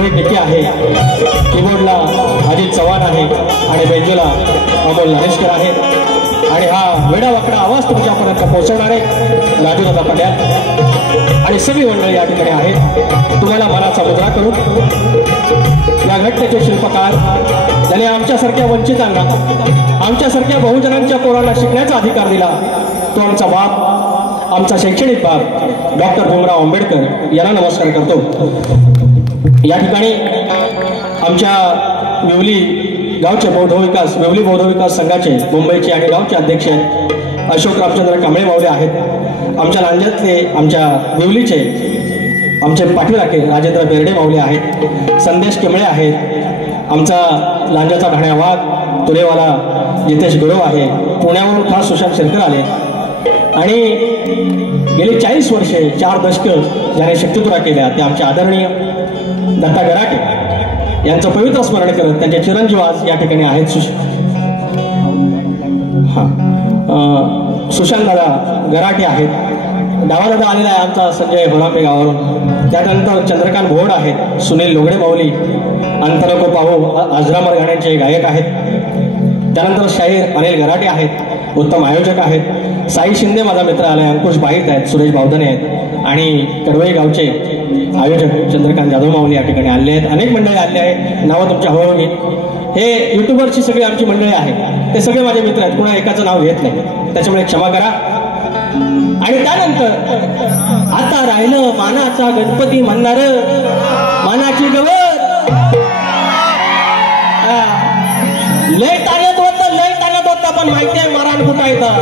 रोहित टिके आहे, कीबोर्डला अजित चव्हाण आहे आणि बेंजोला अमोल नरेशकर आहे आणि हा वेडा वाकडा आवाज तुमच्यापर्यंत पोहोचवणारे राजू दादा पड्याल आणि सगळी मंडळी या ठिकाणी आहे। तुम्हाला मनाचा मुद्रा करून या घटनेचे शिल्पकार ज्याने आमच्यासारख्या वंचितांना, आमच्यासारख्या बहुजनांच्या पोरांना शिकण्याचा अधिकार दिला तो आमचा बाप, आमचा शैक्षणिक बाप डॉक्टर भीमराव आंबेडकर यांना नमस्कार करतो। या ठिकाणी आमच्या वेवली गावचे वेवली बौद्ध विकास संघाचे मुंबईचे आणि गावचे अध्यक्ष अशोक रामचंद्र कांबळे मावले आहेत। आमच्या लांज्यातले, आमच्या वेवलीचे आमचे पाठीराखे राजेंद्र बेर्डे मावले आहेत। संदेश केमळे आहेत। आमचा लांज्याचा ढाण्या वाघ तुरेवाला जितेश गुरव आहे। पुण्यावरून खास सुशांत शेरकर आले आणि गेली 40 वर्षे 4 दशकं ज्याने शक्तितुरा केल्या ते आमचे आदरणीय दत्ता गराटे यांचं पवित्र स्मरण करत त्यांचे चिरंजीव आज या ठिकाणी आहेत। सुशांत दादा गराटे आहेत। डावा दादा आलेला आहे आमचा संजय होळापे गावावरून। त्यानंतर चंद्रकांत भोड आहेत, सुनील लोगडे माऊली अंतरको पाहू अजरामर गाण्यांचे गायक आहेत। त्यानंतर शाहीर अनिल गराटे आहेत, उत्तम आयोजक आहेत। साई शिंदे माझा मित्र आलाय, अंकुश बाईत आहेत, सुरेश बावधने आहेत आणि कडवई गावचे आयोजक चंद्रकांत जाधव माऊली या ठिकाणी आले आहेत। अनेक मंडळी आले आहेत, नावं तुमच्या हळूहळू घेईन। हे युट्यूबरची सगळी आमची मंडळी आहेत, ते सगळे माझे मित्र आहेत, कोणा एकाचं नाव घेत नाही, त्याच्यामुळे क्षमा करा। आणि त्यानंतर आता राहिलं मानाचा गणपती म्हणणार, मानाची गवर लय ताण्यात होता पण माहिती आहे मरण कुठं येतं,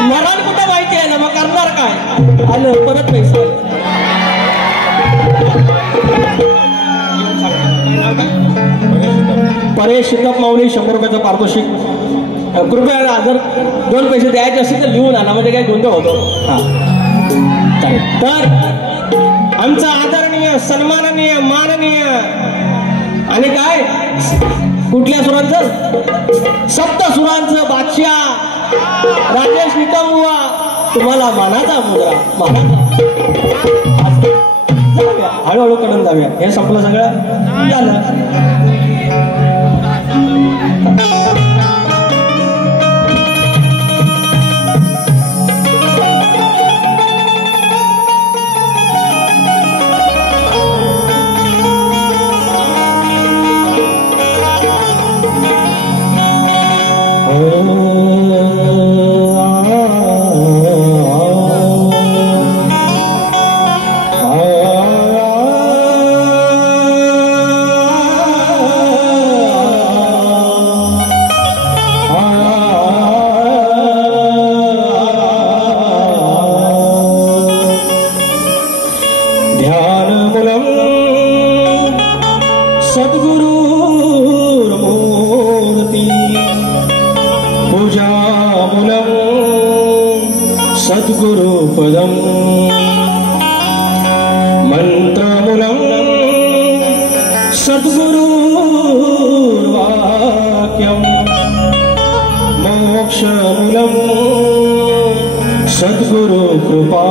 मरण कुठं माहिती आहे ना, मग करणार काय, आलं परत पैसा। परेश शिकप माऊली 100 रुपयाचं पारितोषिक, कृपया जर 2 पैसे द्यायचे असतील तर लिहून आणा, म्हणजे काय गोंधळ होतो। हा तर आमचा आदरणीय, सन्माननीय, माननीय आणि काय कुठल्या सुरांचं, सप्तसुरांचं बादशाह राजेश निकमबुवा, तुम्हाला मानाचा मुद्रा, हळूहळू कडून जाऊया। हे संपलं सगळं झालं। सद्गुरुपदं मंत्रमूलं सद्गुरुवाक्यं मोक्षमूलं सद्गुरुकृपा।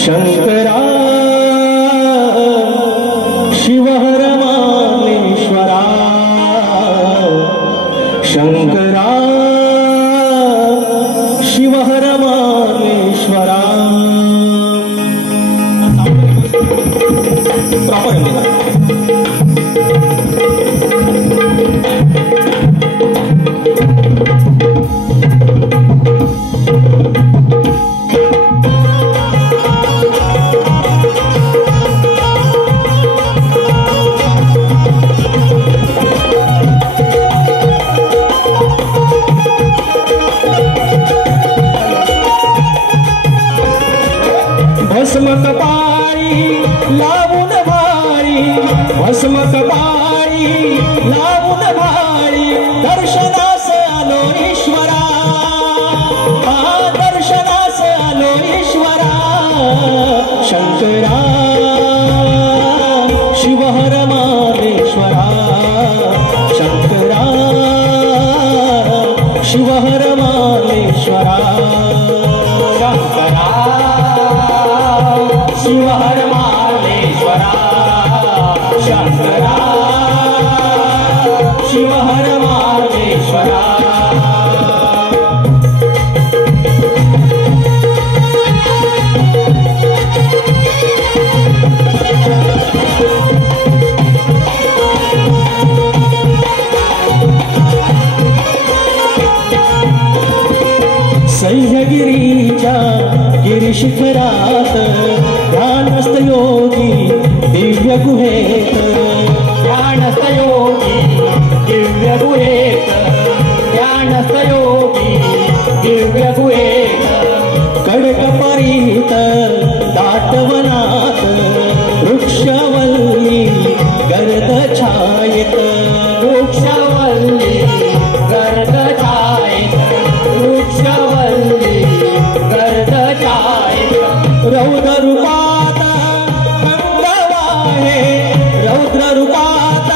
शंकरा शिवहर मानेश्वरा शंकरा शिव भस्म कपाळी लावून भाळी, भस्म कपाळी लावून भाळी, दर्शनास आलो ईश्वरा, दर्शनास आलो ईश्वरा, शंकरा शिवहर मालेश्वरा, शंकरा शिवहर मालेश्वरा, शंकरा शिवहर मालेश्वरा, शंकरा शिवहर मालेश्वरा. सह्यगिरीच्या गिरिशिखरात ध्यानस्थ योगी दिव्य गुहेत, ध्यानस्थ योगी दिव्य गुहेत, ध्यानस्थ योगी दिव्य गुहेत, कडकपरीत दाटवनात वृक्षवल्ली गर्द छायेत, वृक्षवल्ली गर्द छायेत, वृक्षवल्ली गर्द छायेत, रौद्र रूपात गंगवाहे, रौद्र रूपात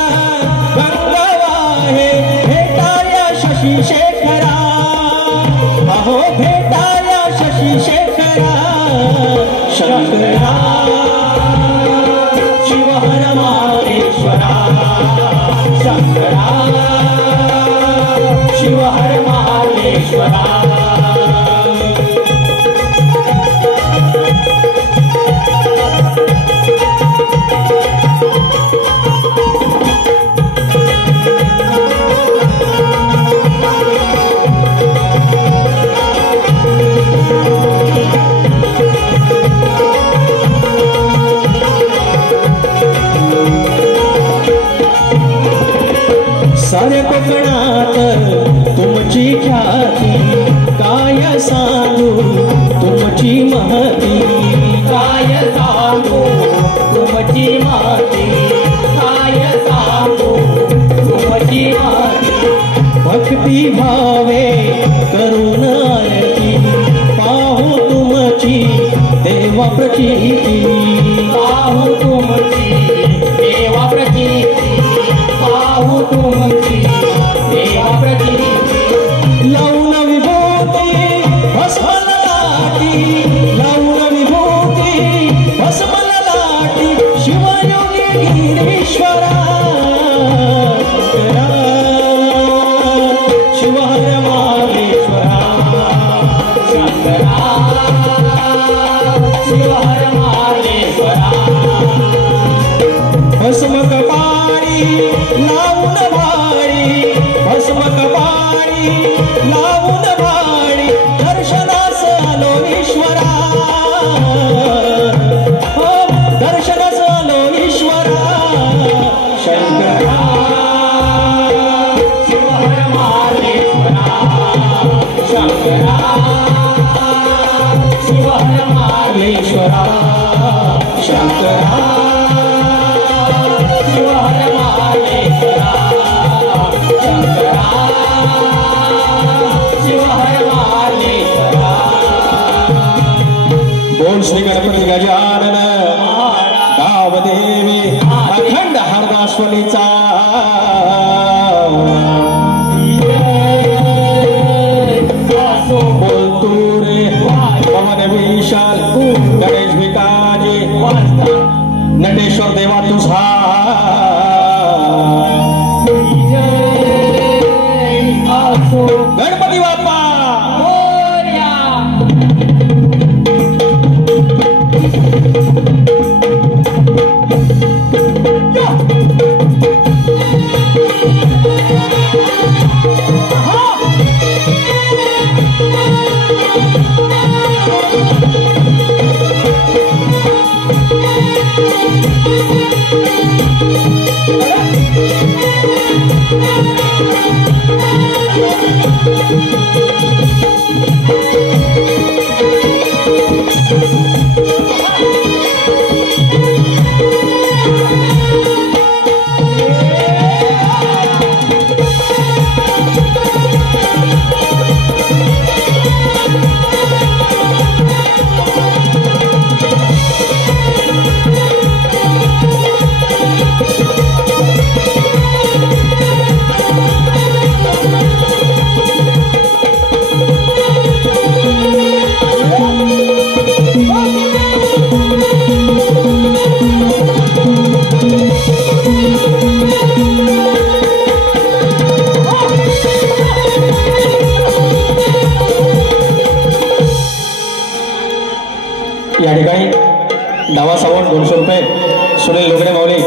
गंगवाहे, भेटाया शशी शेखरा, अहो भेटाया शशी शेखरा, शंकरा शिवहर मालेश्वरा, शंकरा शिवहर मालेश्वरा. सारे कोकणात तुमची ख्याती, काय सांगू तुमची महती, काय सांगू तुमची महती, काय सांगू तुमची महती, भक्ती भावे करुण आरती, पाहू तुमची देवा प्रचिती, पाहू तुमची देवा प्रचिती, पाहू तुमची देवा प्रचिती, लावून विभूती भस्मल लाटी, लावून विभूती भस्मल लाटी, शिवयोगी गिरीश्वरा, शंकरा शिवहर मालेश्वरा, शंकरा शिवहर मालेश्वरा. भस्म कपाळी लावून भाळी, भस्म कपाळी लावून भाळी, दर्शनास आलो ईश्वरा, हो दर्शनास आलो ईश्वरा, शंकरा शिवहर मालेश्वरा, शंकरा शिवहर मालेश्वरा, शंकरा शिवहर मालेश्वरा, शंकरा शिवहर मालेश्वरा. बोल श्री गणपती गजानन गावदेवी अखंड हरदाश्वनीचा बोलतो रे पवन विशाल गणेश भिकाजी नटेश्वर देवा तुझा गणपती बाप्पा या ठिकाणी डावा सावंत 200 रुपये, सुनील लोगडे माऊली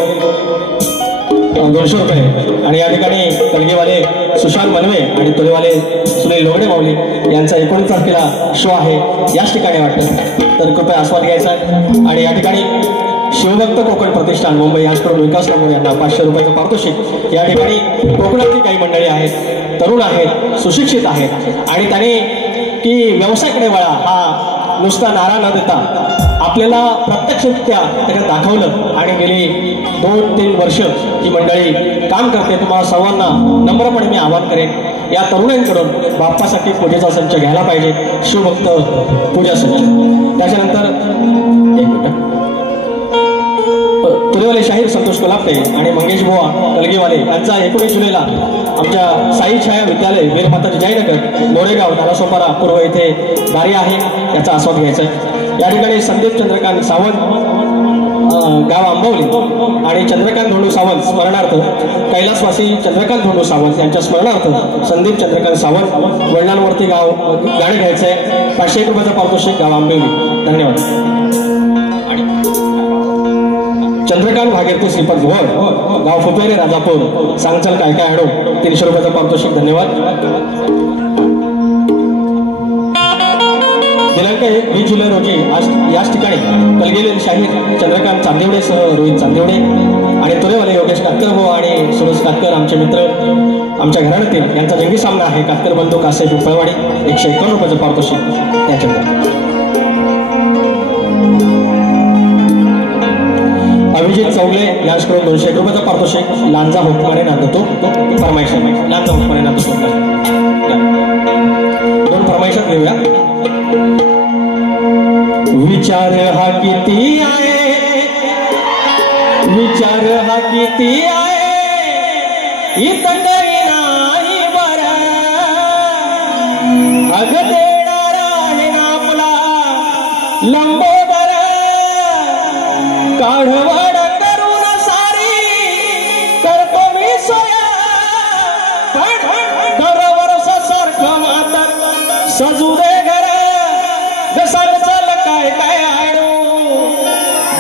200 रुपये आणि या ठिकाणी कलगीवाले सुशांत मनवे आणि तुलेवाले सुनील लोगडे माऊली यांचा 19 तारखेला शो आहे याच ठिकाणी वाटतं, तर कृपया आस्वाद घ्यायचा आहे. आणि या ठिकाणी शिवभक्त कोकण प्रतिष्ठान मुंबई यांच्याकडून विकास नामोर यांना 500 रुपयाचं पारितोषिक. या ठिकाणी कोकणातली काही मंडळी आहेत, तरुण आहेत, सुशिक्षित आहेत आणि त्यांनी की व्यवसायाकडे वळा हा नुसता नारा न देता आपल्याला प्रत्यक्षरित्या त्याच्यात दाखवलं आणि गेली 2-3 वर्ष ही मंडळी काम करते. तुम्हाला सर्वांना नम्रपणे मी आवाहन करेन, या तरुणांकडून बाप्पासाठी पूजेचा संच घ्यायला पाहिजे, शिवभक्त पूजा संच. त्याच्यानंतर एक मिनिट, तुलेवाले शाहीर संतोष कोल्हापे आणि मंगेश बुवा कलगीवाले यांचा 19 जुलैला आमच्या साई छाया विद्यालय वीरमाता जयनगर मोरेगाव नालासोपारा पूर्व येथे दारी आहे, याचा आस्वाद घ्यायचा आहे. या ठिकाणी संदीप चंद्रकांत सावंत गाव आंबवली आणि चंद्रकांत धोंडू सावंत स्मरणार्थ कैलासवासी चंद्रकांत धोंडू सावंत यांच्या स्मरणार्थ संदीप चंद्रकांत सावंत वडिलांवरती गाव गाणं घ्यायचं आहे. 500 रुपयाचं पारितोषिक गाव आंबवली. धन्यवाद. चंद्रकांत भागीरथी श्रीपद भोर गाव फुपेरे राजापूर सांगचल काय काय आडो 300 रुपयाचं पारितोषिक. धन्यवाद. दिनांक 20 जुलै रोजी आज याच ठिकाणी कलगीवाले शाहीर चंद्रकांत चांदेवडे सह रोहित चांदेवडे आणि तुलेवाले योगेश कातकर भाऊ आणि सुरेश कातकर आमचे मित्र आमच्या घराण्यातील यांचा जंगी सामना आहे. कातकर बंधू कासे पिंपळवाडी 151 रुपयाचं पारितोषिक त्याच्याकडे. अभिजित चौगले यांच्याकडून 201 रुपयाचं पारितोषिक. लांजा हुकमाने नांदतो फरमाईश, लांजा हुकमाने नांदतो 2 फरमाईशात घेऊया. विचार हा किती आहे, विचार हा किती आहे, इतकरी नाही बरं, अग देणार आहे ना आपला लंबोदर, काढवड करून सारी करतो मी सोया, दरवर्ष सारखं मातर सजू दे घर, घसाल चाल काय काय आडू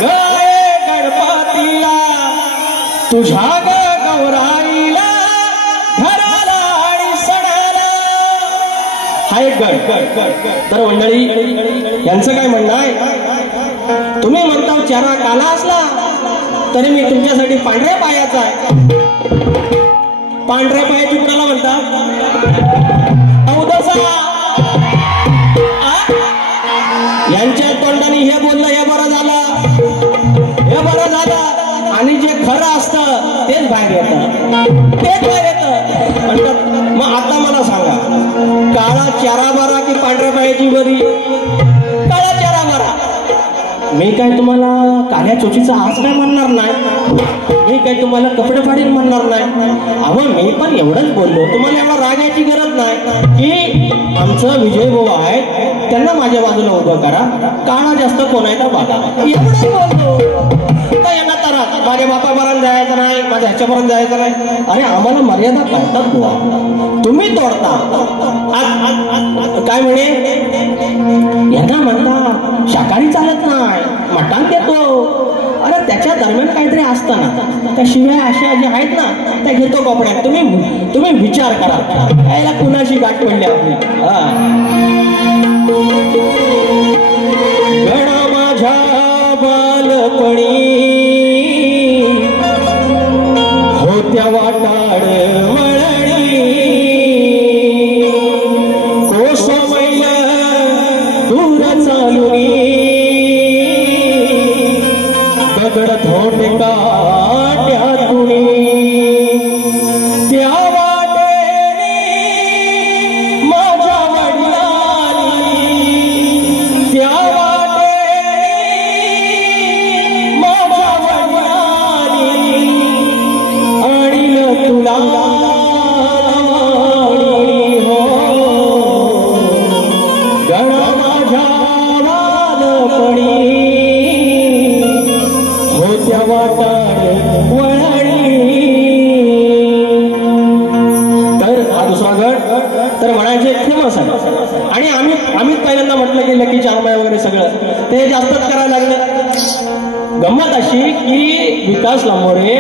गाय गणपतीला तुझ्या गौराईला घराला आणि सणाला. हा एक गण. तर मंडळी यांचं काय म्हणणं आहे, तुम्ही म्हणता चारा काला असला तरी मी तुमच्यासाठी पांढऱ्या पायाचा आहे. पांढऱ्या पायाची कुणाला म्हणतात, औदसा. यांच्या तोंडाने हे बोललं हे बरं झालं, हे बरं झालं, आणि जे खरं असतं तेच बाहेर येतं, तेच बाहेर येतं म्हणतात. मग आता मला सांगा, काळा चारा बरा की पांढऱ्या पायाची बरी? काळा चारा बरा. मी काय तुम्हाला काळ्या चोचीचा आज काय म्हणणार नाही, मी काय तुम्हाला कपडे फाडील म्हणणार नाही. अहो मी पण एवढंच बोललो, तुम्हाला एवढा राग याची गरज नाही की आमचं विजय भाऊ आहे त्यांना माझ्या बाजूला उभं करा, काळा जास्त कोण आहे का बघा, एवढंच बोललो. तर यांना तर माझ्या बापापर्यंत जायचं नाही, माझ्या ह्याच्यापर्यंत जायचं नाही. अरे आम्हाला मर्यादा कळतात बुवा, तुम्ही तोडता. काय म्हणे, यांना म्हणता शाकाहारी चालत नाही, मटण देतो. अरे त्याच्या दरम्यान काहीतरी असतं ना, त्या शिवाय अशा ज्या आहेत ना त्या घेतो कपड्यात. तुम्ही विचार करा, यायला कुणाशी गाठ पडली आपली. गण माझ्या बालपणी होत्या वाटाड वळणी, कोस मैल दूर चालुनी, दगड थोट काट्यातुनी, त्या वाटेने माझ्या वडिलांनी आणि आम्ही पहिल्यांदा म्हटलं की लकी चारमाय वगैरे सगळं ते जास्तच करायला लागलं. गंमत अशी की विकास लांबोरे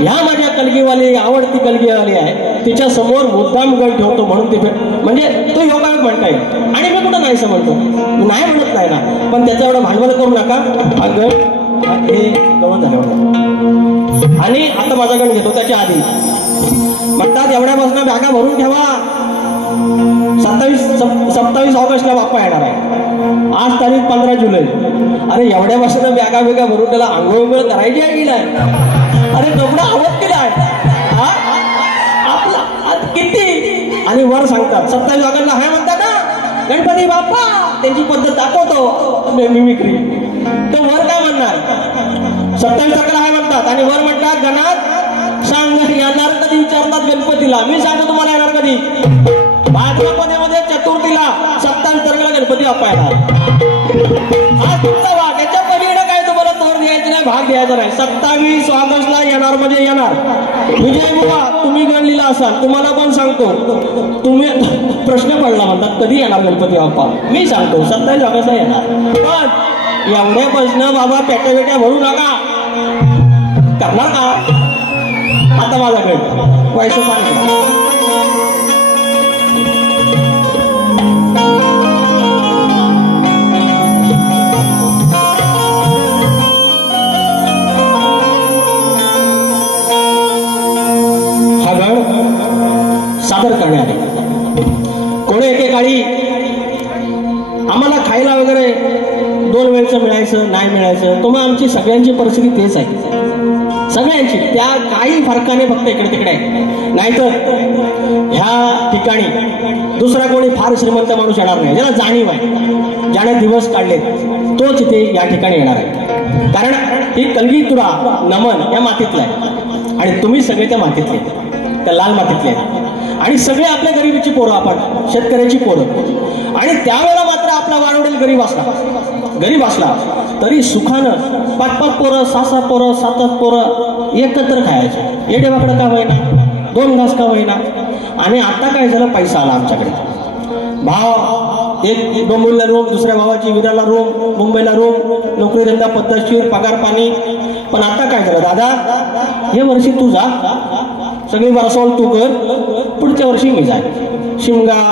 ह्या माझ्या कलगीवाली आवडती कलगीवाली आहे, तिच्या समोर मुद्दाम गण ठेवतो म्हणून ते म्हणजे तो योगायोग म्हणता येईल. आणि मी कुठं नाही म्हणतो, नाही म्हणत नाही ना, पण त्याचं एवढं भांडवल करू नका. हे गवत झालं होतं आणि आता माझा गण घेतो त्याच्या आधी म्हणतात एवढ्यापासून बॅगा भरून ठेवा, 27 ऑगस्टला बाप्पा येणार आहे. आज तारीख 15 जुलै. अरे एवढ्यापासून बॅगा बिगा भरून त्याला आंघोळ करायची आहे की नाही? अरे कपडा आवत केला आहे आपला किती. आणि वर सांगतात 27 ऑगस्टला हाय म्हणतात ना गणपती बाप्पा, त्यांची पद्धत दाखवतो मिमिक्री. तो वर काय म्हणणार 27 तारखेला हाय म्हणतात आणि वर म्हणतात गणात सांग येणार कधी विचारतात गणपतीला. मी सांगतो तुम्हाला येणार कधी. भाद्रपदामध्ये चतुर्थीला 27 तारखेला गणपती बाप्पा येणार. आज तुमचा वाघ, याच्या पलीकडे काय तुम्हाला तोर द्यायची नाही, भाग द्यायचा नाही. 27 ऑगस्टला येणार म्हणजे येणार. विजय बुवा तुम्ही गणलेला असाल, तुम्हाला पण सांगतो, तुम्ही प्रश्न पडला म्हणतात कधी येणार गणपती बाप्पा. मी सांगतो 27 ऑगस्टला येणार. पण एवढ्यापासून बाबा पेट्या बेट्या भरू नका, करणार का? आता माझा गण व्हायचं पाहिजे. सादर करण्यात कोणी एकेकाळी आम्हाला खायला वगैरे 2 वेळचं मिळायचं नाही मिळायचं, तो मग आमची सगळ्यांची परिस्थिती तेच आहे, सगळ्यांची. त्या काही फरकाने फक्त इकडे तिकडे आहे. नाहीतर ह्या ठिकाणी दुसरा कोणी फार श्रीमंत माणूस येणार नाही, ज्याला जाणीव आहे, ज्याने दिवस काढलेत तोच इथे या ठिकाणी येणार आहे. कारण ही कलगीतुरा नमन या मातीतला आहे आणि तुम्ही सगळे त्या मातीतले, त्या लाल मातीतले आहेत. आणि सगळे आपल्या गरिबीची पोरं, आपण शेतकऱ्याची पोरं. आणि त्यावेळेला मात्र आपला वारवडील गरीब असला तरी सुखानं 5-5 पोरं 6-6 पोरं 7-7 पोरं एकत्र खायचे. येडेवाकडं का होईना, 2 घास का होईना. आणि आता काय झालं, पैसा आला आमच्याकडे. भाव एक डोंबिवलीला रूम, दुसऱ्या भावाची विराला रूम, मुंबईला रूम, नोकरी धंदा पद्धतशीर, पगार पाणी. पण आता काय झालं दादा, हे वर्षी तू जा, सगळी बरसवल तू कर, पुढच्या वर्षी मी जाय, शिमगा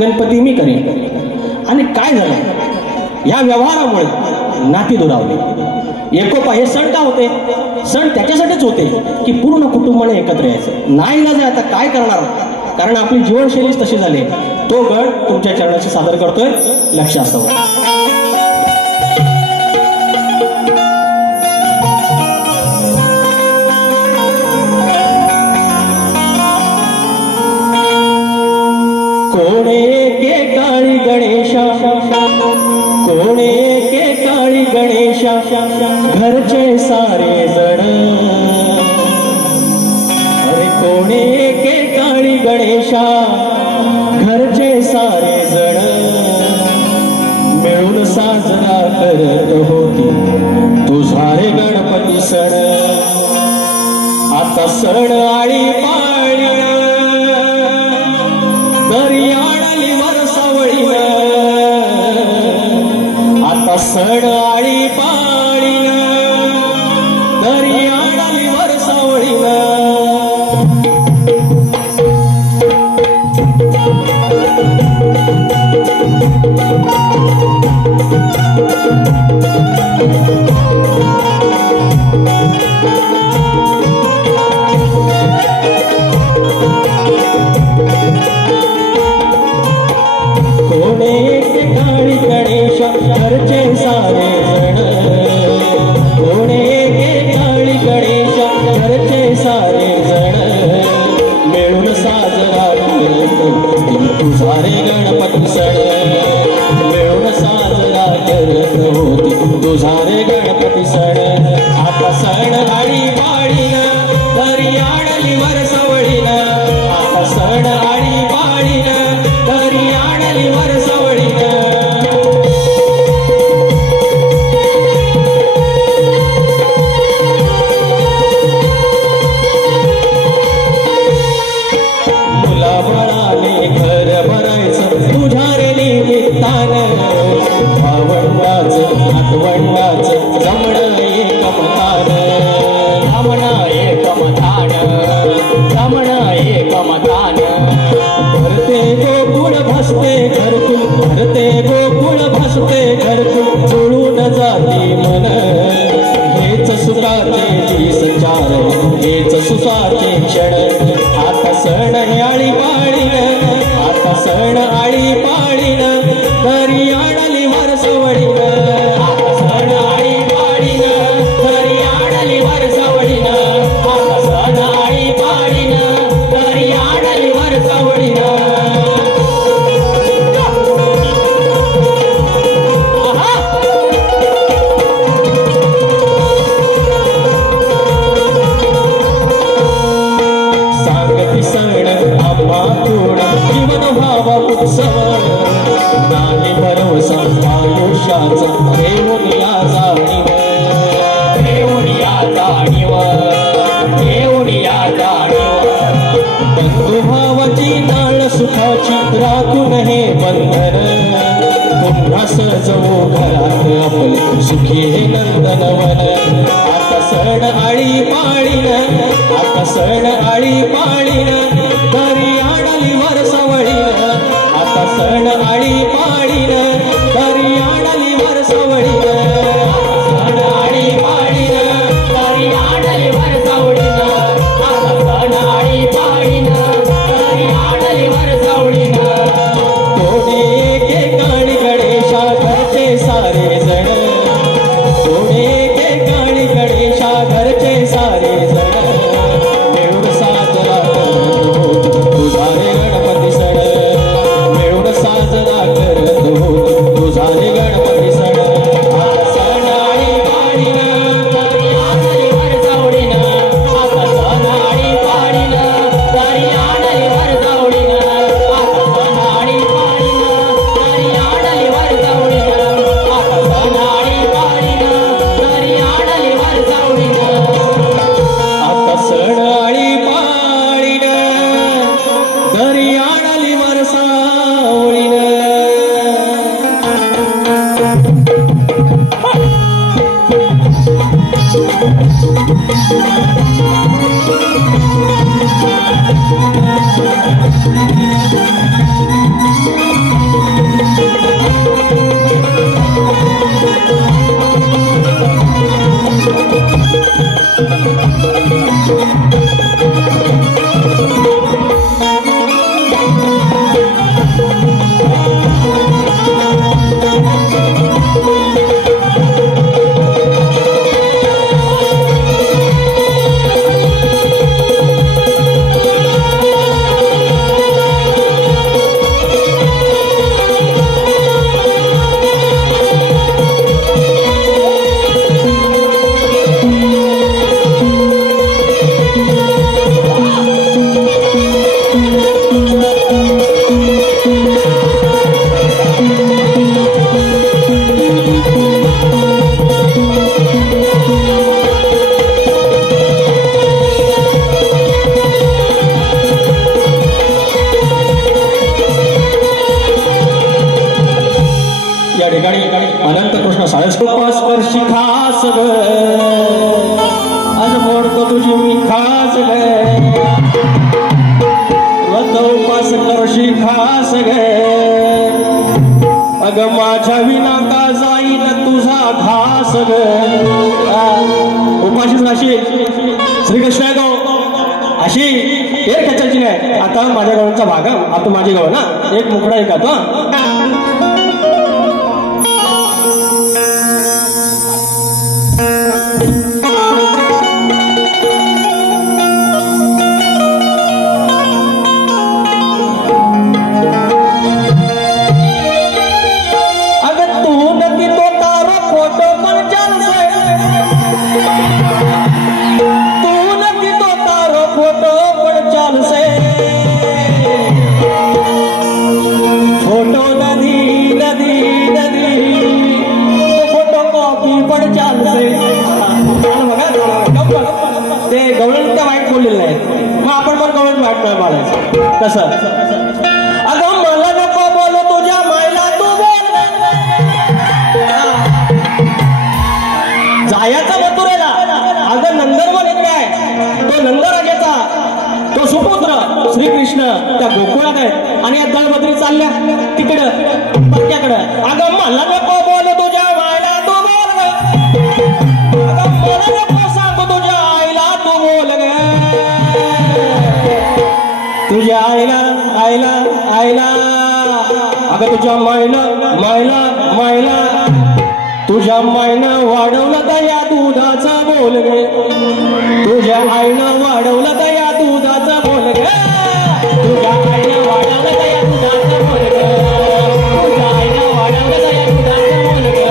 गणपती मी करेन. आणि काय झालं, या व्यवहारामुळे नाती दुरावली. एकोपा हे सण का होते, सण त्याच्यासाठीच होते की पूर्ण कुटुंबाने एकत्र यायचं. नाही ना, आता काय करणार, कारण आपली जीवनशैलीच तशी झाली. तो गण तुमच्या चरणाशी सादर करतोय, लक्ष असावं. कोणे के काळी गणेशा, कोणे के काळी गणेशा, घरचे सारे जण. अरे कोणे के काळी गणेशा, घरचे सारे जण मिळून साजरा करत होती तुझा रे गणपती सण. आता सण आळी पाळी दर्याळली वरसावळी, आता सण आळी पाळी दर्याळली वरसावळी. कोणे के काळी गणेशा, घरचे सारे जण. कोणे के काळी गणेशा, घरचे सारे जण मिळून साजरा करतो तुझा रे गणपती सण. मिळून नाही भरोसा आयुष्याचा देऊन या जाणीव देऊन या जाणीव देऊन या जाणीव बंधुभावाची नाळ सुखाची राखून हे बंधन पुन्हा सजवू घरात आपले सुखी हे नंदनवन आता सण आळी पाळीन आता सण आळी पाळीन तरी आडली वरसवळीन आता सण आळी पाळीन तरी आडली वरसवळीन सण आळी पाळीन तरी आडली वरसवळीन आता सण आळी पाळीन तरी आडली वरसवळीन कोणी एके काळी गणेशा घरचे सारे जण कोणी एके काळी गणेशा घरचे सारे जण मिळून साजरा करत होत तुझा रे गणपती सण मिळून साजरा करत होत तुझा रे गणपती सण आता सण आळी पाळीन तरी आडली वरसवळीन आता सण आळी पाळीन तरी आडली वरसवळीन आता सण आळी पाळीन तरी आडली वरसवळीन आता सण आळी पाळीन तरी आडली वरसवळीन आता सण आळी पाळीन तरी आडली वरसवळीन या ठिकाणी अनंत कृष्ण स्पर्शी खास ग आज मोडतो तुझी मी खास ग उपास करशी खास ग अग माझ्या विना का जाईल तुझा घास ग उपाशीच अशी श्रीकृष्ण गो अशी एक खेचायची नाही आता माझ्या गावांचा भाग आता माझी गाव ना एक मुकडा एक आता कसं अगं मला नको बोलू तुझ्या मायला तू बोल जायचा मथुरेला अगं नंदनवन इकडे आहे तो नंदराजाचा तो सुपुत्र श्रीकृष्ण त्या गोकुळात आहे आणि या दळबद्री चालल्या तिकडं पक्क्याकडं अगं मला नको बोलू तुझ्या मायला तू बोल अगं मला नको सांगू तुझ्या आईला तू बोल ग तुझ्या आईला आईला आईला अगं तुझ्या मायला मायला मायला तुझ्या मायनं वाढवलं दया दुधाचा बोल गे तुझ्या आईनं वाढवलं दया दुधाचा बोल गे तुझ्या आईनं वाढवलं दया दुधाचा बोल गे तुझ्या आईनं वाढवलं दया दुधाचा बोल गे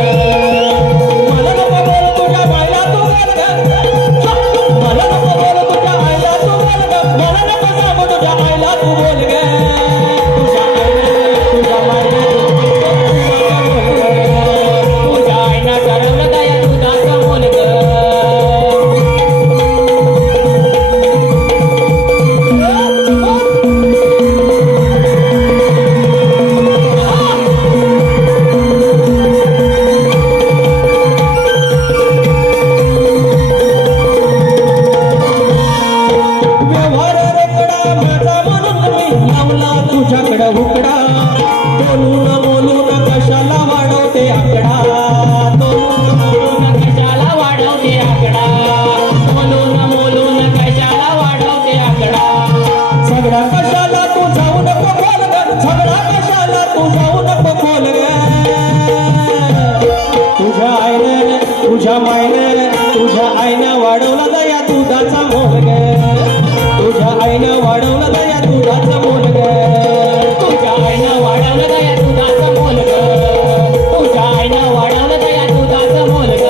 मला नको बोल तुझ्या मायला तू बोल गे मला नको बोल तुझ्या आईला तू बोल गे मला नको सांगू तुझ्या आईला तू बोल गे तुझ्या आईला तुझ्या मायला तुझ्या मायनं तुझ्या आईनं वाढवला दया दुधाचा मोल ग तुझ्या आईनं वाढवला दया दुधाचा मोल ग तुझ्या आईनं वाढवलं दया दुधाचं मोल ग तुझ्या आईनं वाढवलं दया दुधाचं मोल ग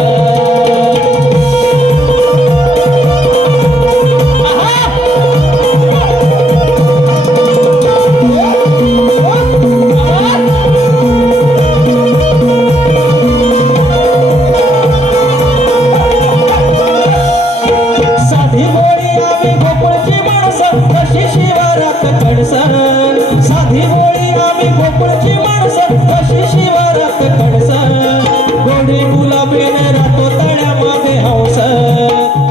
साधी बोळी आम्ही गोकुळची माणसं कशी शिवारात कडसर साधी बोळी आम्ही गोकुळची माणसं कशी शिवारात कडसर गोडी गुलाबीने राहतो तळ्यामध्ये हंस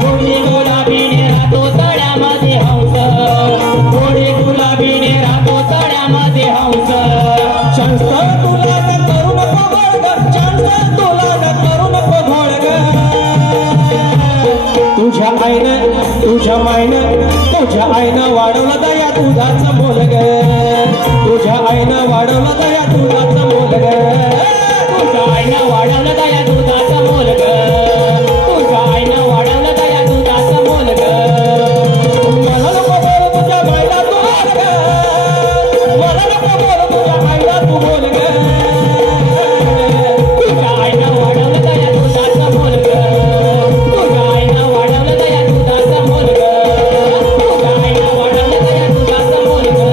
गोडी गुलाबीने राहतो तळ्यामध्ये हंस गोडी गुलाबीने राहतो तळ्यामध्ये हंस चांस तुला न करू नको घोळग चांस तुला न करू नको घोळग तुझ्या आईनं तुझ्या मायनं तुझ्या आईनं वाढवलं दया दुधाचं मोल ग तुझ्या आईनं वाढवलं दया दुधाचं मोल ग तुझ्या आईनं वाढवलं दया दुधाचं मोल ग तुझ्या आईनं वाढवलं दया दुधाचं मोल ग मला नको बोल तुझ्या मायला तू बोल ग मला नको बोल तुझ्या आईला तू बोल ग तुझ्या आईनं वाढवलं दया दुधाचं मोल ग तुझ्या आईनं वाढवलं दया दुधाचं मोल ग तुझ्या आईनं वाढवलं दया दुधाचं मोल ग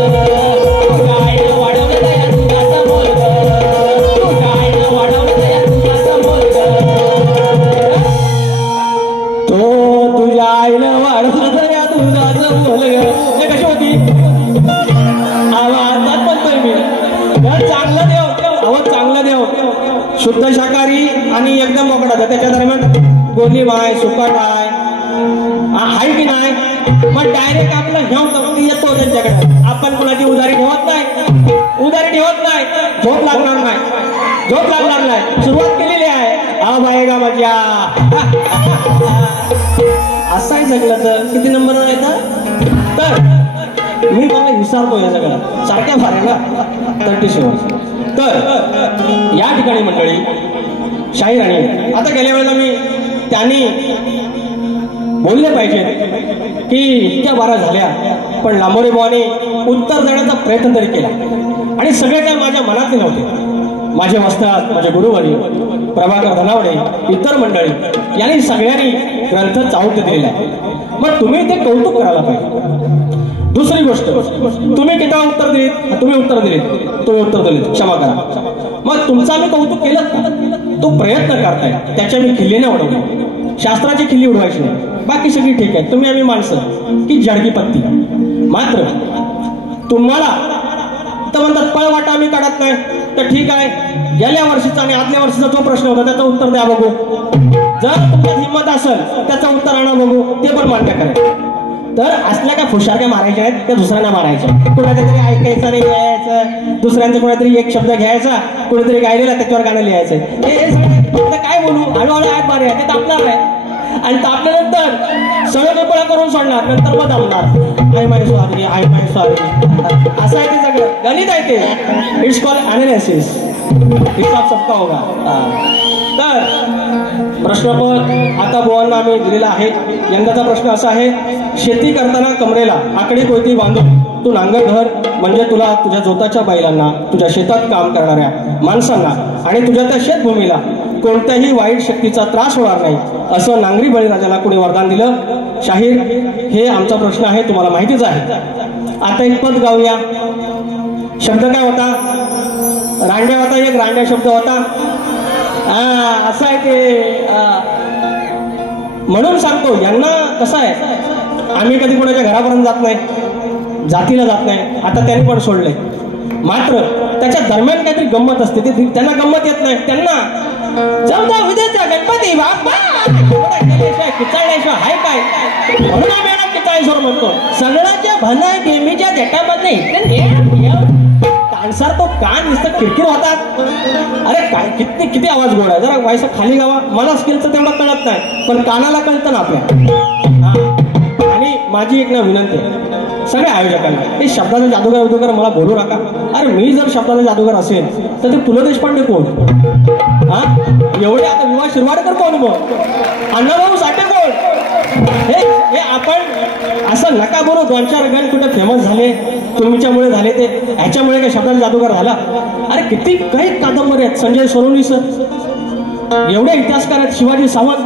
तुझ्या आईनं वाढवलं दया दुधाचं मोल ग तुझ्या आईनं वाढवलं दया दुधाचं मोल ग तो तुझ्या आईनं वाढवलं दया दुधाचं मोल ग हे कशी होती आवाजात म्हणतोय मी घर चांगलं देव आवाज चांगलं देव शुद्ध शाकाहारी आणि एकदम मोकळा त्याच्या दरम्यान गोली माय सुकट आहे हाय की नाही मग डायरेक्ट आपलं घेऊन येतो त्यांच्याकडे आपण कोणाची उधारी ठेवत नाही झोप लागणार नाही सुरुवात केलेली आहे बायगा मजा असं आहे सगळं तर किती नंबर आहे तर मी मला विसरतो या सगळं सारख्या भारे ना 37 तर या ठिकाणी मंडळी शाहीर आणि आता गेल्या वेळेला मी त्यांनी बोलले पाहिजे की इतक्या बारा झाल्या पण लांबोरे बुवाने उत्तर देण्याचा प्रयत्न तरी केला आणि सगळे काही माझ्या मनातले नव्हते माझे वस्ताद माझे गुरुवारी प्रभाकर धनावडे इतर मंडळी यांनी सगळ्यांनी ग्रंथ चावत दिलेला आहे मग तुम्ही ते कौतुक करायला पाहिजे दुसरी गोष्ट तुम्ही किती उत्तर दिलीत तुम्ही उत्तर दिलीत क्षमा करा मग तुमचं आम्ही कौतुक केलं का तो प्रयत्न करताय त्याच्या मी खिल्ली नाही उडवली शास्त्राची खिल्ली उडवायची नाही बाकी सगळी ठीक आहे तुम्ही आम्ही माणसं की जडगी पत्ती मात्र तुम्हाला तर म्हणतात पळवाटा आम्ही काढत नाही तर ठीक आहे गेल्या वर्षीचा आणि आदल्या वर्षीचा जो प्रश्न होता त्याचं उत्तर द्या बघू जर तुमच्यात हिंमत असेल त्याचं उत्तर आणा बघू ते पण मान्य करा तर असल्या काय फुशारक्या मारायच्या आहेत त्या दुसऱ्यांना मारायच्या कुणाच्या तरी ऐकायचं नाही यायचं दुसऱ्यांचा कोणातरी एक शब्द घ्यायचा कोणीतरी गायलेला त्याच्यावर गाणं लिहायचं हे सगळं काय बोलू हळूहळू आग मारे ते तापणार नाही आणि तापल्यानंतर सगळं कपडा करून सोडणार नंतर मग थांबणार आय माय सॉरी असं आहे ते सगळं गणित आहे ते इट्स कॉल्ड अनालिसिस हिसाब सबका होगा तर प्रश्नपत्र आता बुवांना आम्ही दिलेला आहे यंदाचा प्रश्न असा आहे शेती करताना कमरेला आकडी कोयती बांधून तू नांगर धर म्हणजे तुला तुझ्या जोताच्या बैलांना तुझ्या शेतात काम करणाऱ्या माणसांना आणि तुझ्या त्या शेतभूमीला कोणत्याही वाईट शक्तीचा त्रास होणार नाही असं नांगरी बळीराजाला कोणी वरदान दिलं शाहीर हे आमचा प्रश्न आहे तुम्हाला माहितीच आहे आता एक पद गाऊया शब्द काय होता रांड्या होता एक रांड्या शब्द होता असं आहे ते म्हणून सांगतो यांना कसं आहे आम्ही कधी कोणाच्या घरापर्यंत जात नाही जातीला जात नाही आता त्यांनी पण सोडले मात्र त्याच्या दरम्यान काहीतरी गंमत असते ते त्यांना गंमत येत नाही त्यांना चौदा विद्याचा गणपती बाप्पा किचाळल्याशिवाय हाय काय म्हणून आम्ही किचाळीश्वर म्हणतो सगळ्याच्या भना गेमीच्या देटामध्ये कानसार तो कान नुसतं किरकिर होतात अरे काय किती आवाज गोड आहे जरा व्हायचं खाली गावा मला स्किलचं तेवढं कळत नाही पण कानाला कळतं ना आपल्या आणि माझी एक ना विनंती सगळ्या आयोजकांना, हे शब्दाचा जादूगार मला बोलू नका. अरे मी जर शब्दाचा जादूगार असेल तर ते पु ल देशपांडे कोण? हा एवढे आता विवाह शिरवाडकर कोण? मग अण्णाभाऊ साठे कोण? हे आपण असं नका बोलू. 2-4 गण कुठे फेमस झाले, तुमच्यामुळे झाले, ते ह्याच्यामुळे काय शब्दाचा जादूगार झाला? अरे किती काही कादंबरी आहेत. संजय सोनवणी सर एवढे इतिहासकार आहेत, शिवाजी सावंत.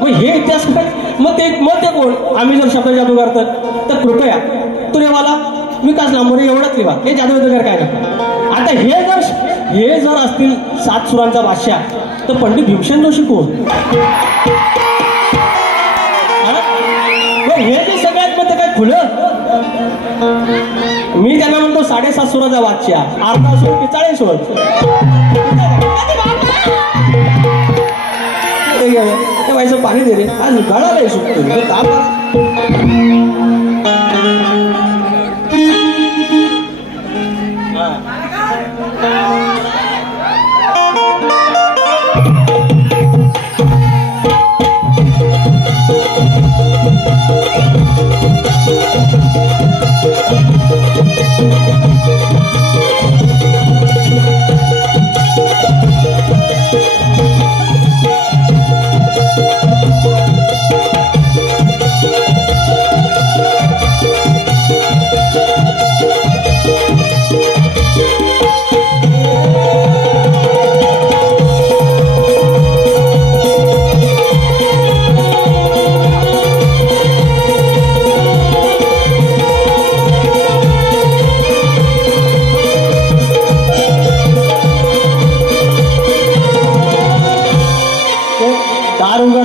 मग हे इतिहासकार मग ते कोण? आम्ही जर शब्दाचा जादूगार तर कृपया तुरेवाला विकास लांबोरे एवढंच लिहा, हे जादूगार काय ना. आता हे जर असतील 7 सुरांचा बादशाह, तर पंडित भीमसेन जोशी कोण? हे जे सगळ्यात मध्ये काय खुलं. मी त्यांना म्हणतो 7.5 सुराचा बादशाह, अर्धा सूर की 40 सूर. व्हायचं पाणी दे रे, आज गळालाय सुटतो.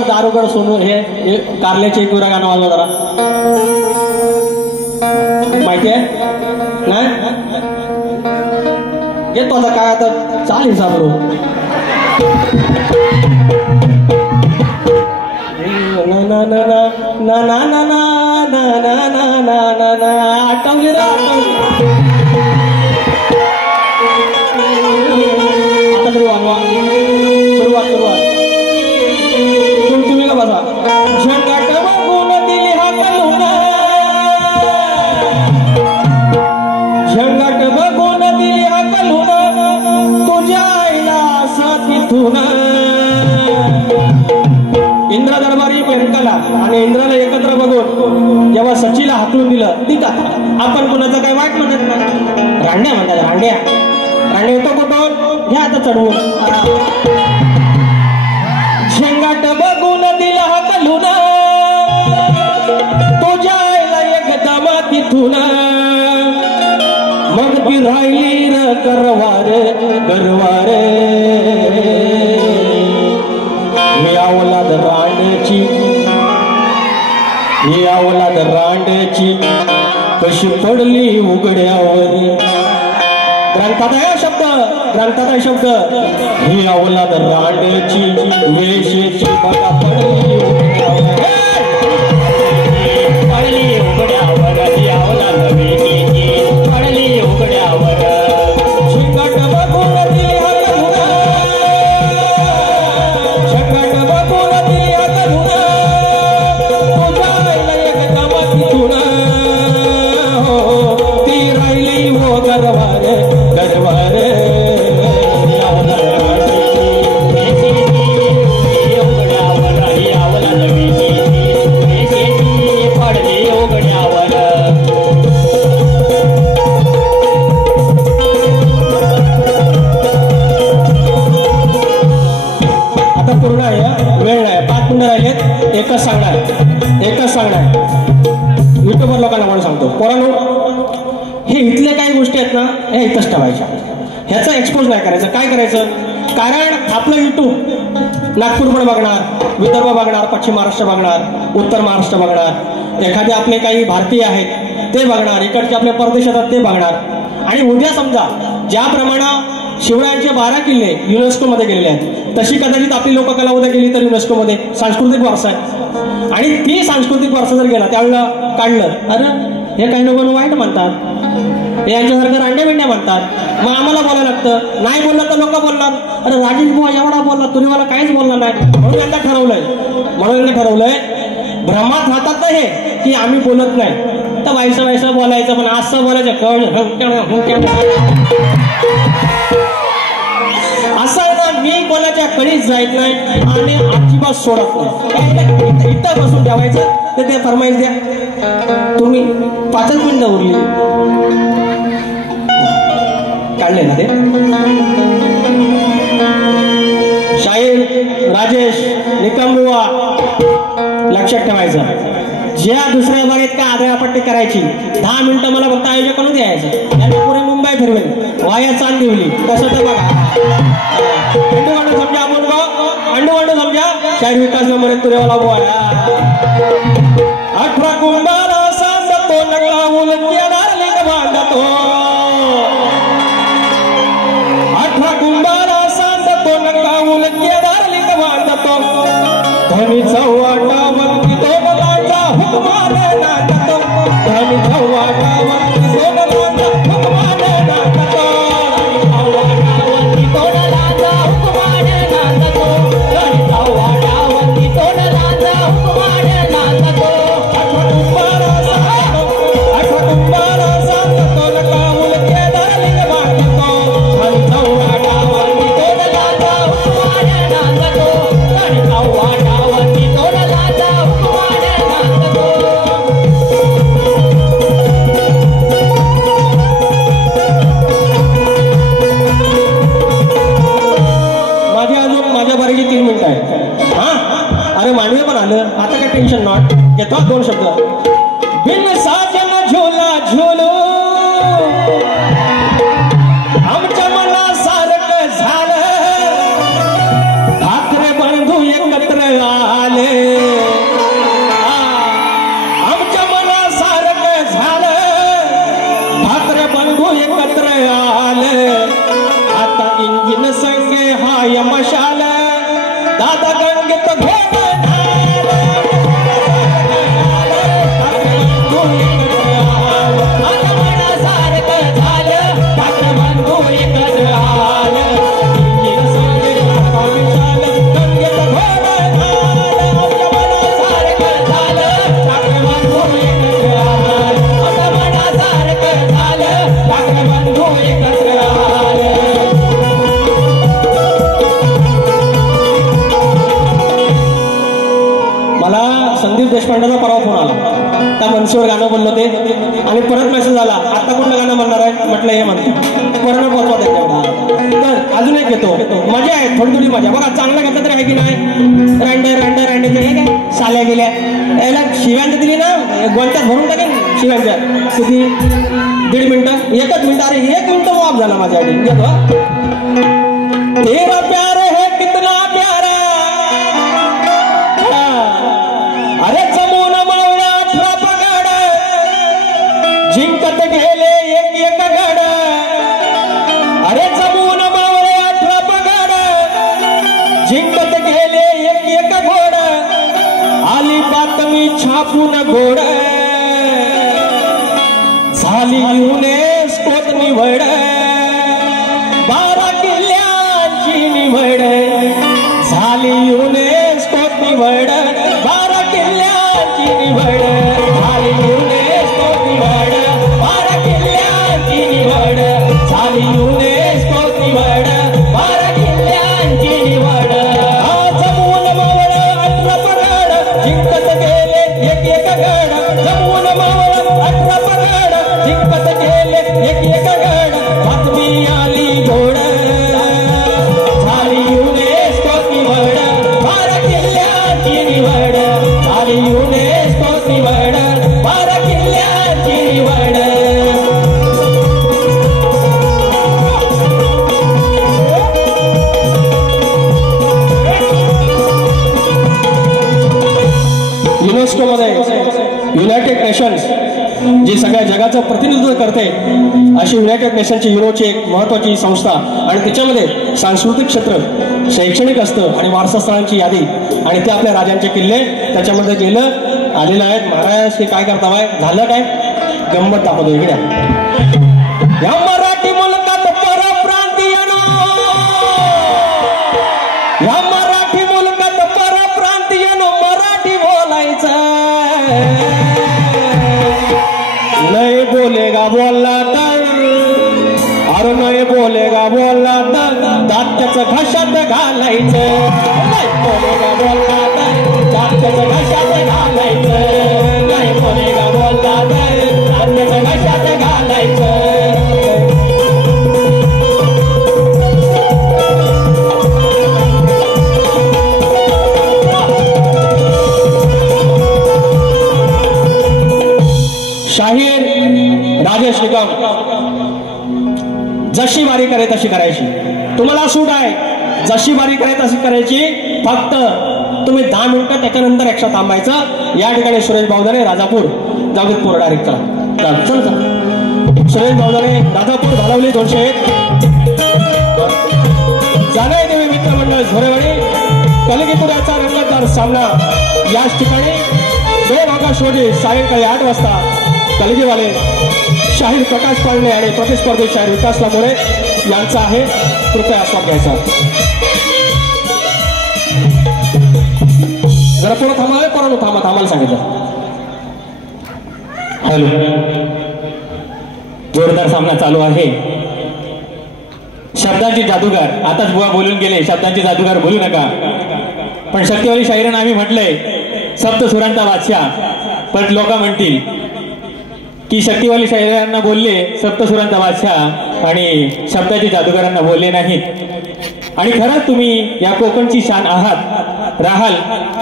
दारुगड सोनू हे कारल्याचे एक गाणं वाजवा जरा. माहिती आहे नाही? येतो आता काय, आता चाल हिसाब रो. आठवली रा आता तरी वाजवा. सुरुवात तुम्ही का बसा. झंगाट बघून दिली हाकलून, झंगाट बघून दिली हाकलून, तुझ्या आईला साथीतून. इंद्र दरबारी मेनकाला आणि इंद्राला एकत्र बघून जेव्हा सचीला हाकलून दिलं, ठीक आहे आपण कुणाचं काय वाईट म्हणत नाही. रांड्या म्हणतात, रांड्या येतो कुठून? घ्या आता चढवून. झंगाट बघून दिला हाकलून, तुझ्या आईला एकदम तिथून. मग ती राहिली र करवार गरवार. मी अवलाद रांडची, मी अवलाद रांडची, कशी पडली उघड्यावर. ग्रंथात आहे शब्द, ही अवलाद रांडची, वेशेची बघा पडली उघड्यावर. ही अवलाद वेशेची पडली उघड्यावर. झंगाट बघून दिली हाकलून, झंगाट बघून दिली हाकलून, तुझ्या आईला एकदम तिथून. ती राहिली हो गरवार गरवार. एकच सांगणार युट्यूबर लोकांना म्हणून सांगतो, पोरांनो हे इथले काही गोष्टी आहेत ना, हे इथंच ठेवायच्या. ह्याचा एक्सपोज नाही करायचं. काय करायचं? कारण आपलं युट्यूब नागपूर पण बघणार, विदर्भ बघणार, पश्चिम महाराष्ट्र बघणार, उत्तर महाराष्ट्र बघणार, एखादे आपले काही भारतीय आहेत ते बघणार, इकडचे आपले परदेशात ते बघणार. आणि उद्या समजा ज्याप्रमाणे शिवरायांचे 12 किल्ले युनेस्कोमध्ये गेलेले आहेत, तशी कदाचित आपली लोककला उद्या गेली तर युनेस्कोमध्ये सांस्कृतिक वारसा आहे. आणि ती सांस्कृतिक वारसा जर गेला त्यावेळेला काढलं, अरे हे काही लोकांना वाईट म्हणतात, यांच्यासारखं रांड्या बिंड्या म्हणतात, मग आम्हाला बोलायला लागतं. नाही बोललं तर लोक बोलणार, अरे राजेश बुवा एवढा बोलला, तुरीवाला काहीच बोलणार नाही. म्हणून यांना ठरवलंय भ्रमात राहतात हे की आम्ही बोलत नाही. तर वायसा बोलायचं, पण असं बोलायचं असं आहे ना. मी कोणाच्या कडीच जायत नाही आणि अजिबात सोडत नाही. इथं बसून ठेवायचं तर ते फरमाईश द्या. तुम्ही 5 मिनिटं उरली काढले ना ते. शाहीर राजेश निकमबुवा लक्षात ठेवायचं. ज्या दुसऱ्या बागेत काय आदळापट्टी करायची 10 मिनिटं मला फक्त आयोजकांना द्यायचं. यांनी पुरे मुंबई फिरवेल वाया चांदिवली कसं तर बघा. अंडू समजा आपण अंडू समजा शाहीर विकास नंबर तुरेवाला बुवा 18 कुंभाला सांगतो नगला उलट्यादार लिंग बांधतो. 18 कुंभाला सांगतो नगला उलट्यादार लिंग बांधतो. धनीचा वाटावरती दोघांचा हुकमाने नांदतो. धनीचा वाटावरती दोघांचा हुकमाने नांदतो. तोडलाचा हुकमाने नांदतो. धनीचा वाटावरती तोडलाचा हुकमाने नांदतो. 18 कुंभाला सांगतो नगला उलट्यादार लिंग बांधतो. धनीचा वाटावरती तोडलाचा हुकमाने नांदतो. धनीचा वाटावरती तोडलाचा हुकमाने नांदतो. माझ्या बारीची 3 मिनिटं आहे. हा अरे मांडवे पण आलं आता काय टेन्शन नॉट. घेतो 2 शब्द. बिन साजन झोला झोलो आमच्या मनासारखं झालं. ठाकरे बंधू एकत्र आले. आमच्या मनासारखं झालं. ठाकरे बंधू एकत्र आले. आता इंजिन संगे हाय मशाल. दादा गंगेत घोड आता मनासारखं झालं. ठाकरे बंधू एकत्र आलं. इंजिन संगे हाय मशाल. गंगेत घोड मनासारखं झालं. ठाकरे बंधू एकत्र आलं. आता मनासारखं झालं. ठाकरे बंधू एकत्र आलं. मला संदीप देशपांडेचा परवा फोन आला. त्या मनसेवर गाणं बोललो ते आणि परत मेसेज आला आता कुठलं गाणं म्हणणार आहे. म्हटलं हे म्हणतो परत पोचवा त्याच्यावर. तर अजून एक घेतो. मजा आहे थोडी मजा. बघा चांगलं घेतलं तरी आहे की नाही. रांडे हे काय साल्या गेल्या याला शिव्यांच्या दिली ना गोंट्यात भरून टाकेन शिव्यांच्या. किती 1.5 मिनिटं 1 मिनिट. अरे 1 मिनिट माफ झाला माझ्यासाठी. घेतो. तेरा प्यार है कितना प्यारा. अरे जमून मावळा 18 पगड. जिंकत गेले एक गड. अरे जमून मावळे 18 पगड. जिंकत गेले एक घोड. आली बातमी छापून घोड. झाली युनेस्कोत निवड. 12 किल्ल्यांची निवड. झाली युनेस्कोत निवड. 12 किल्ल्यांची निवड. झाली युनेस्कोत निवड. 12 किल्ल्यांची निवड. झाली युनेस्कोत निवड. 12 किल्ल्यांची निवड. जमून मावळ 18 पगड. जिंकत गेले एक गड. जमून मावळ 18 पगड. जिंकत गेले एक गड. बातमी आली घोड. झाली युनेस्कोत निवड. 12 किल्ल्यांची निवड. झाली युनेस्कोत निवड. 12 किल्ल्यांची निवड. युनेस्कोमध्ये युनायटेड नेशन्स जी सगळ्या जगाचं प्रतिनिधित्व करते अशी युनायटेड नेशनची युरोची एक महत्वाची संस्था. आणि त्याच्यामध्ये सांस्कृतिक क्षेत्र शैक्षणिक असतं आणि वारसा स्थळांची यादी आणि ते आपल्या राजांचे किल्ले त्याच्यामध्ये गेलं आलेलं आहेत. महाराज हे काय करता बाय झालं काय गंमत दाखवतो इकडे. या मराठी मुलकात परप्रांतीयनो. या मराठी मुलकात परप्रांतीयनो. मराठी बोलायचं. घालायचं नाही पोरेगा बोलला तर जात्याच्या घशात घालायचं नाही पोरेगा बोलला तर जात्याच्या घशात घालायचं शाहीर राजेश निकम जशी बारी करे तशी करायची तुम्हाला सूट आहे जशी बारी करे तशी करायची फक्त तुम्ही 10 मिनिटं त्याच्यानंतर एक्स्ट्रा थांबायचं या ठिकाणी सुरेश भावदारे राजापूर जागतपूर डायरेक्ट चला चल सुरेश भावदारे राजापूर घालवली 201 जाणे देवी मित्रमंडळ झोरेवाडी कलगीपुराचा रंगतदार सामना याच ठिकाणी 2 ऑगस्ट रोजी सायंकाळी 8 वाजता कलगीवाले शाहीर प्रकाश पांडे आणि प्रतिस्पर्धी शाहीर विकास लांबोरे यांचा आहे कृपया आस्वाद घ्यायचा जरा पुढे थांबा थांबायला सांगितलं हॅलो जोरदार सामना चालू आहे शब्दांची जादूगार आताच बुवा बोलून गेले शब्दांची जादूगार बोलू नका पण शक्तिवाली शाहिरांना आम्ही म्हटलंय सप्तसुरांचा बादशाह पण लोक म्हणतील की शक्तिवाली शाहिरांना बोलले सप्तसुरांचा बादशाह आणि शब्दाची जादूगारांना बोलले नाहीत आणि खरंच तुम्ही या कोकणची शान आहात राहाल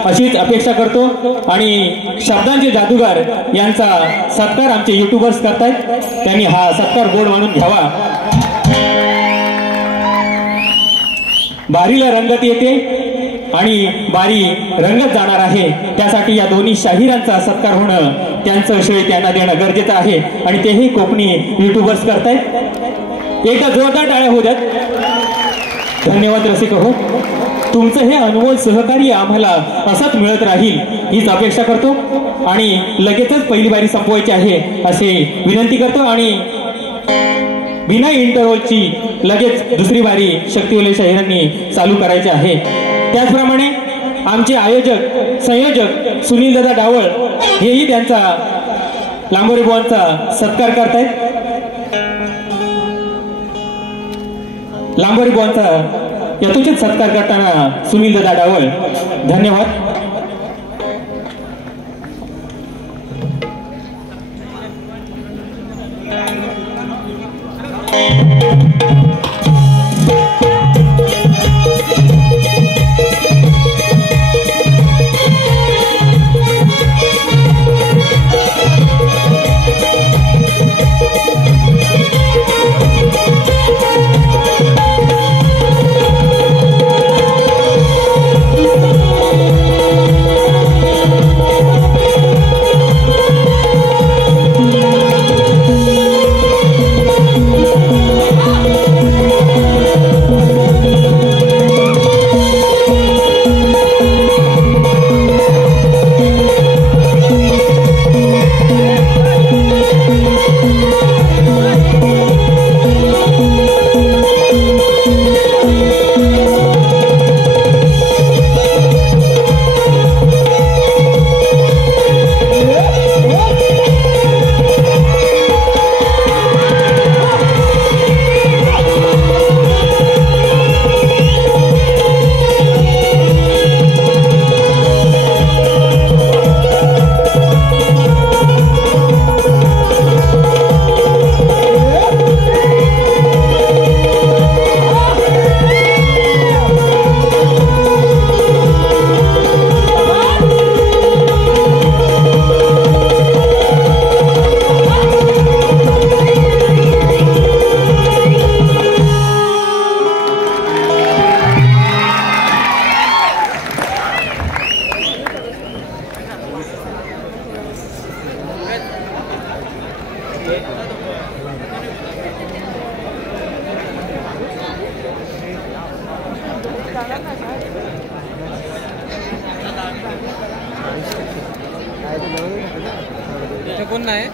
अशीच अपेक्षा करतो आणि शब्दांचे जादूगार यांचा सत्कार आमचे युट्यूबर्स करतायत त्यांनी हा सत्कार गोड म्हणून घ्यावा बारीला रंगत येते आणि बारी रंगत जाणार आहे त्यासाठी या दोन्ही शाहिरांचा सत्कार होणं त्यांचं श्रेय त्यांना देणं गरजेचं आहे आणि तेही कोकणी युट्यूबर्स करतायत एकदा जोरदार टाळ्या होऊ द्यात धन्यवाद रसिक हो तुमचं हे अनमोल सहकार्य आम्हाला असंच मिळत राहील हीच अपेक्षा करतो आणि लगेचच पहिली बारी संपवायची आहे असे विनंती करतो आणि बिना इंटरव्हलची लगेच दुसरी बारी शक्तिवाली शाहिरांनी चालू करायची आहे त्याचप्रमाणे आमचे आयोजक संयोजक सुनील दादा डावळ हेही त्यांचा लांबोरे बुवांचा सत्कार करतायत लांबोरे बुवांचा यथोचित सत्कार करताना सुनील दादा डावळ धन्यवाद कोण नाही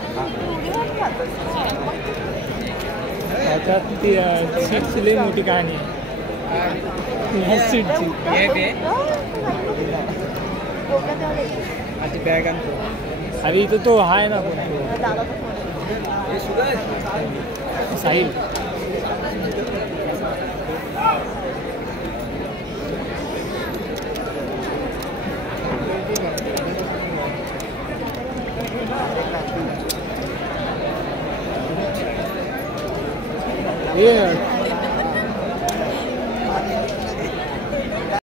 त्याच्यात ती सीटची लई मोठी कहाणी आहे सीटची बॅग आणतो अरे इथं तो आहे ना साहिल हे